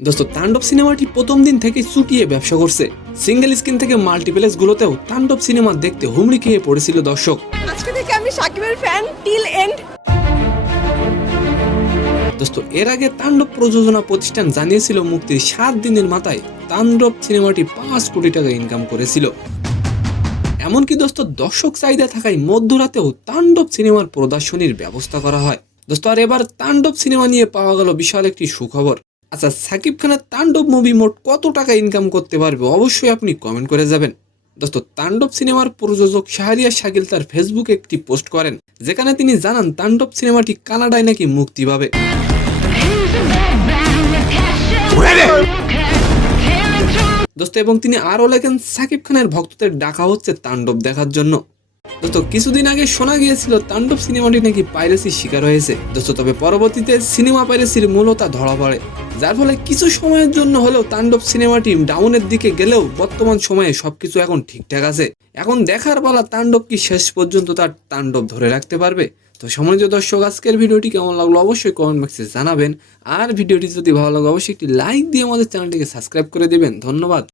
দোস্ত তাণ্ডব সিনেমাটি প্রথম দিন থেকে চুটিয়ে ব্যবসা করছে। সিঙ্গেল স্ক্রিন থেকে মাল্টিপ্লেক্স গুলোতেও তাণ্ডব সিনেমা দেখতে হুমড়ি খেয়ে পড়েছিল দর্শক। আজকে থেকে আমি সাকিবের ফ্যান টিল এন্ড। দোস্ত এর আগে তাণ্ডব প্রযোজনা প্রতিষ্ঠান জানিয়েছিল মুক্তির 7 দিনের মাথায় তাণ্ডব সিনেমাটি 5 কোটি টাকা ইনকাম করেছিল। এমনকি দোস্ত দর্শক চাহিদা থাকায় মধ্যরাতেও তাণ্ডব সিনেমার প্রদর্শনীর ব্যবস্থা করা হয়। দোস্ত আর এবার তাণ্ডব সিনেমা নিয়ে পাওয়া গেল বিশাল একটি সুখবর। আচ্ছা, সাকিব খানের তাণ্ডব মুভি মোট কত টাকা ইনকাম করতে পারবে অবশ্যই আপনি কমেন্ট করে যাবেন। দোস্ত তাণ্ডব সিনেমার প্রযোজক শাহরিয়ার শাকিল তার ফেসবুকে একটি পোস্ট করেন, যেখানে তিনি জানান তাণ্ডব সিনেমাটি কানাডায় নাকি মুক্তি পাবে। দোস্ত এবং তিনি আরও লেখেন, সাকিব খানের ভক্তদের ডাকা হচ্ছে তাণ্ডব দেখার জন্য। দোস্ত কিছুদিন আগে শোনা গিয়েছিল তাণ্ডব সিনেমাটি নাকি পাইরেসির শিকার হয়েছে দোস্ত, তবে পরবর্তীতে সিনেমা পাইরেসির মূলতা ধরা পড়ে, যার ফলে কিছু সময়ের জন্য হলেও তাণ্ডব সিনেমাটি ডাউনের দিকে গেলেও বর্তমান সময়ে সবকিছু এখন ঠিকঠাক আছে। এখন দেখার পালা তাণ্ডব কি শেষ পর্যন্ত তার তাণ্ডব ধরে রাখতে পারবে। তো সম্মানিত দর্শক, আজকের ভিডিওটি কেমন লাগলো অবশ্যই কমেন্ট বক্সে জানাবেন। আর ভিডিওটি যদি ভালো লাগে অবশ্যই একটি লাইক দিয়ে আমাদের চ্যানেলটিকে সাবস্ক্রাইব করে দেবেন। ধন্যবাদ।